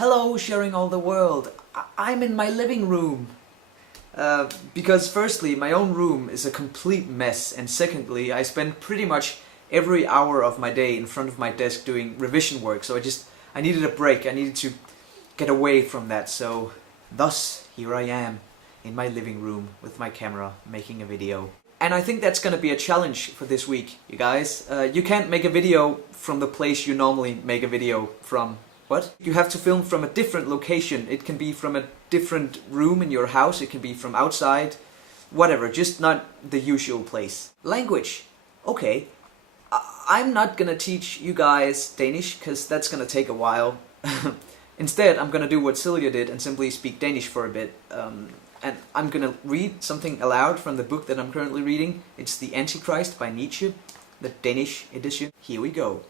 Hello, sharing all the world. I'm in my living room. Because firstly, my own room is a complete mess, and secondly, I spend pretty much every hour of my day in front of my desk doing revision work, so I needed a break. I needed to get away from that, so thus here I am in my living room with my camera making a video. And I think that's gonna be a challenge for this week, you guys. You can't make a video from the place you normally make a video from. What? You have to film from a different location. It can be from a different room in your house, it can be from outside, whatever, just not the usual place. Language. Okay. I'm not gonna teach you guys Danish, because that's gonna take a while. Instead, I'm gonna do what Silja did and simply speak Danish for a bit. And I'm gonna read something aloud from the book that I'm currently reading. It's The Antichrist by Nietzsche, the Danish edition. Here we go.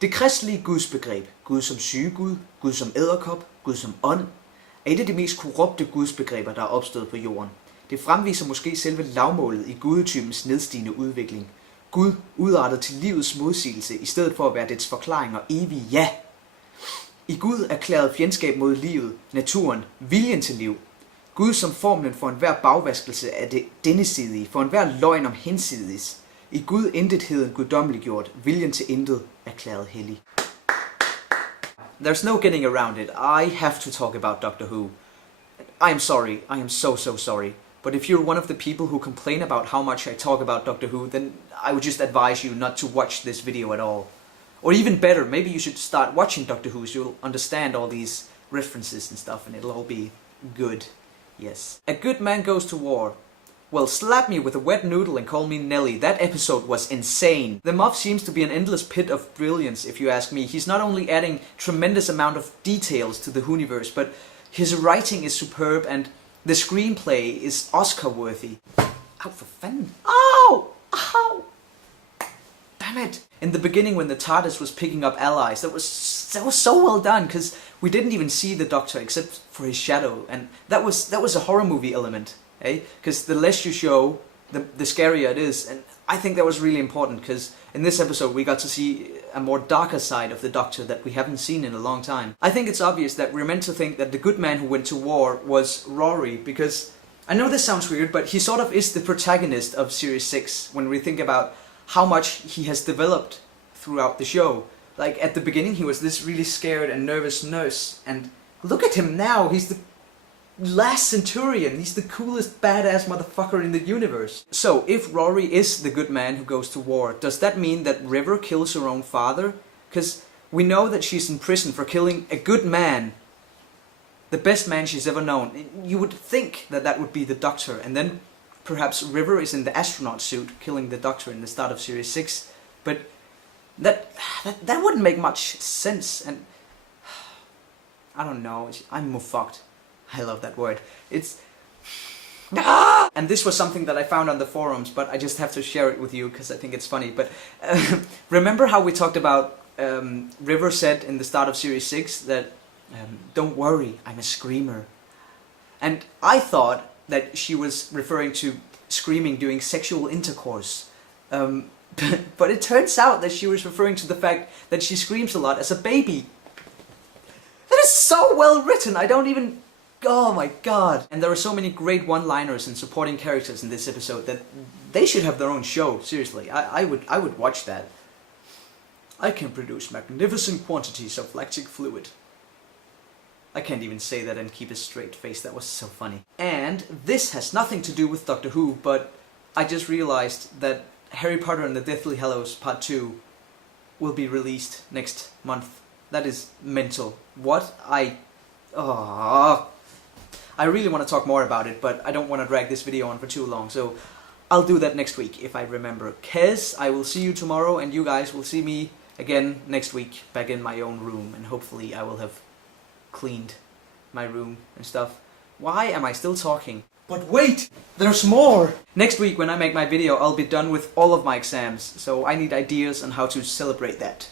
Det kristelige gudsbegreb, Gud som sygegud, Gud som edderkop, Gud som ånd, er et af de mest korrupte gudsbegreber, der er opstået på jorden. Det fremviser måske selve lavmålet i gudetypens nedstigende udvikling. Gud udartet til livets modsigelse, i stedet for at være dets forklaring og evige ja. I Gud erklæret fjendskab mod livet, naturen, viljen til liv. Gud som formlen for enhver bagvaskelse af det dennesidige, for enhver løgn om hensidiges. I Gud intetheden guddommeliggjort, viljen til intet erklæret hellig. There's no getting around it. I have to talk about Doctor Who. I am sorry. I am so sorry. But if you're one of the people who complain about how much I talk about Doctor Who, then I would just advise you not to watch this video at all. Or even better, maybe you should start watching Doctor Who so you'll understand all these references and stuff and it'll all be good. Yes. A good man goes to war. Well, slap me with a wet noodle and call me Nelly. That episode was insane. The Moff seems to be an endless pit of brilliance, if you ask me. He's not only adding tremendous amount of details to the Whoniverse, but his writing is superb and the screenplay is Oscar-worthy. Ow, for fun. Ow! Ow! Damn it! In the beginning, when the TARDIS was picking up allies, that was so well done, because we didn't even see the Doctor except for his shadow, and that was a horror movie element. Because the less you show, the scarier it is, and I think that was really important because in this episode we got to see a more darker side of the Doctor that we haven't seen in a long time. I think it's obvious that we're meant to think that the good man who went to war was Rory, because I know this sounds weird, but he sort of is the protagonist of Series 6 when we think about how much he has developed throughout the show. Like at the beginning he was this really scared and nervous nurse, and look at him now, he's the last Centurion. He's the coolest badass motherfucker in the universe. So, if Rory is the good man who goes to war, does that mean that River kills her own father? Because we know that she's in prison for killing a good man. The best man she's ever known. You would think that that would be the Doctor, and then perhaps River is in the astronaut suit killing the Doctor in the start of Series 6. But that wouldn't make much sense, and I don't know, I'm more fucked. I love that word. It's... And this was something that I found on the forums, but I just have to share it with you because I think it's funny. But remember how we talked about River said in the start of Series 6 that don't worry, I'm a screamer. And I thought that she was referring to screaming during sexual intercourse. But it turns out that she was referring to the fact that she screams a lot as a baby. That is so well written, I don't even... Oh my god. And there are so many great one-liners and supporting characters in this episode that they should have their own show, seriously. I would watch that. I can produce magnificent quantities of lactic fluid. I can't even say that and keep a straight face, that was so funny. And this has nothing to do with Doctor Who, but I just realized that Harry Potter and the Deathly Hallows Part 2 will be released next month. That is mental. What? I really want to talk more about it, but I don't want to drag this video on for too long, so I'll do that next week if I remember. Kez, I will see you tomorrow, and you guys will see me again next week, back in my own room, and hopefully I will have cleaned my room and stuff. Why am I still talking? But wait! There's more! Next week when I make my video, I'll be done with all of my exams, so I need ideas on how to celebrate that.